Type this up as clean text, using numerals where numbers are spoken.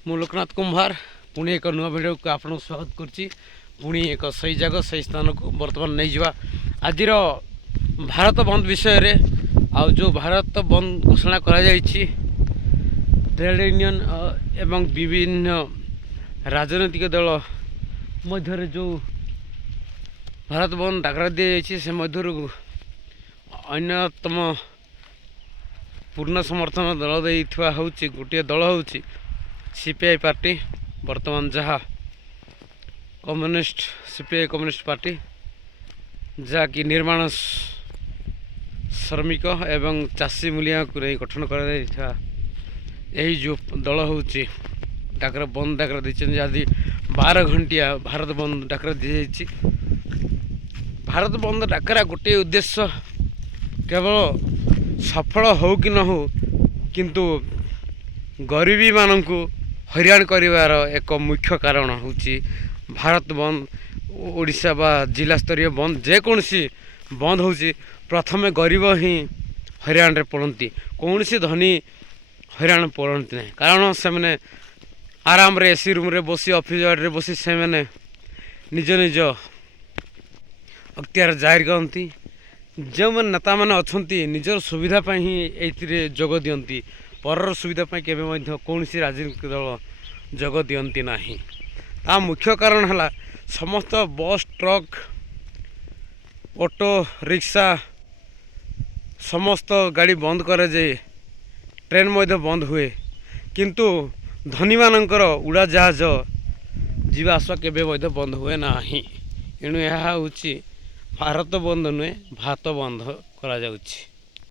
ମୁଁ ଲୋକନାଥ କୁମ୍ଭାର ପୁଣି ଏକ ନୂଆ ଭିଡ଼ିଓକୁ ଆପଣଙ୍କୁ ସ୍ୱାଗତ କରୁଛି। ପୁଣି ଏକ ସେଇ ଜାଗା ସେଇ ସ୍ଥାନକୁ ବର୍ତ୍ତମାନ ନେଇଯିବା ଆଜିର ଭାରତ ବନ୍ଦ ବିଷୟରେ। ଆଉ ଯେଉଁ ଭାରତ ବନ୍ଦ ଘୋଷଣା କରାଯାଇଛି, ଟ୍ରେଡ୍ ୟୁନିୟନ ଏବଂ ବିଭିନ୍ନ ରାଜନୈତିକ ଦଳ ମଧ୍ୟରେ ଯେଉଁ ଭାରତ ବନ୍ଦ ଡାକରା ଦିଆଯାଇଛି, ସେ ମଧ୍ୟରୁ ଅନ୍ୟତମ ପୂର୍ଣ୍ଣ ସମର୍ଥନ ଦଳ ଦେଇଥିବା ହେଉଛି ଗୋଟିଏ ଦଳ ହେଉଛି ସିପିଆଇ ପାର୍ଟି। ବର୍ତ୍ତମାନ ଯାହା ସିପିଆଇ କମ୍ୟୁନିଷ୍ଟ ପାର୍ଟି, ଯାହାକି ନିର୍ମାଣ ଶ୍ରମିକ ଏବଂ ଚାଷୀ ମୂଲିଆଙ୍କୁ ନେଇ ଗଠନ କରାଯାଇଥିବା ଏହି ଯେଉଁ ଦଳ ହେଉଛି ଡାକରା ବନ୍ଦ ଡାକରା ଦେଇଛନ୍ତି। ଆଜି 12 ଘଣ୍ଟିଆ ଭାରତ ବନ୍ଦ ଡାକରା ଦିଆଯାଇଛି। ଭାରତ ବନ୍ଦ ଡାକରା ଗୋଟିଏ ଉଦ୍ଦେଶ୍ୟ, କେବଳ ସଫଳ ହେଉ କି ନ ହେଉ, କିନ୍ତୁ ଗରିବୀମାନଙ୍କୁ ହଇରାଣ କରିବାର ଏକ ମୁଖ୍ୟ କାରଣ ହେଉଛି ଭାରତ ବନ୍ଦ। ଓଡ଼ିଶା ବା ଜିଲ୍ଲା ସ୍ତରୀୟ ବନ୍ଦ, ଯେକୌଣସି ବନ୍ଦ ହେଉଛି, ପ୍ରଥମେ ଗରିବ ହିଁ ହଇରାଣରେ ପଡ଼ନ୍ତି। କୌଣସି ଧନୀ ହଇରାଣ ପଡ଼ନ୍ତି ନାହିଁ, କାରଣ ସେମାନେ ଆରାମରେ ଏସି ରୁମ୍ରେ ବସି, ଅଫିସ୍ ଆଡ଼ରେ ବସି ସେମାନେ ନିଜ ଅକ୍ତିଆର ଜାହିର କରନ୍ତି। ଯେଉଁମାନେ ନେତାମାନେ ଅଛନ୍ତି, ନିଜର ସୁବିଧା ପାଇଁ ହିଁ ଏଇଥିରେ ଯୋଗ ଦିଅନ୍ତି। ପରର ସୁବିଧା ପାଇଁ କେବେ ମଧ୍ୟ କୌଣସି ରାଜନୈତିକ ଦଳ ଯୋଗ ଦିଅନ୍ତି ନାହିଁ। ତା ମୁଖ୍ୟ କାରଣ ହେଲା, ସମସ୍ତ ବସ୍, ଟ୍ରକ୍, ଅଟୋ ରିକ୍ସା ସମସ୍ତ ଗାଡ଼ି ବନ୍ଦ କରାଯାଏ, ଟ୍ରେନ୍ ମଧ୍ୟ ବନ୍ଦ ହୁଏ, କିନ୍ତୁ ଧନୀମାନଙ୍କର ଉଡ଼ାଜାହାଜ ଯିବା ଆସିବା କେବେ ମଧ୍ୟ ବନ୍ଦ ହୁଏ ନାହିଁ। ଏଣୁ ଏହା ହେଉଛି ଭାରତ ବନ୍ଦ ନୁହେଁ, ଭାତ ବନ୍ଦ କରାଯାଉଛି।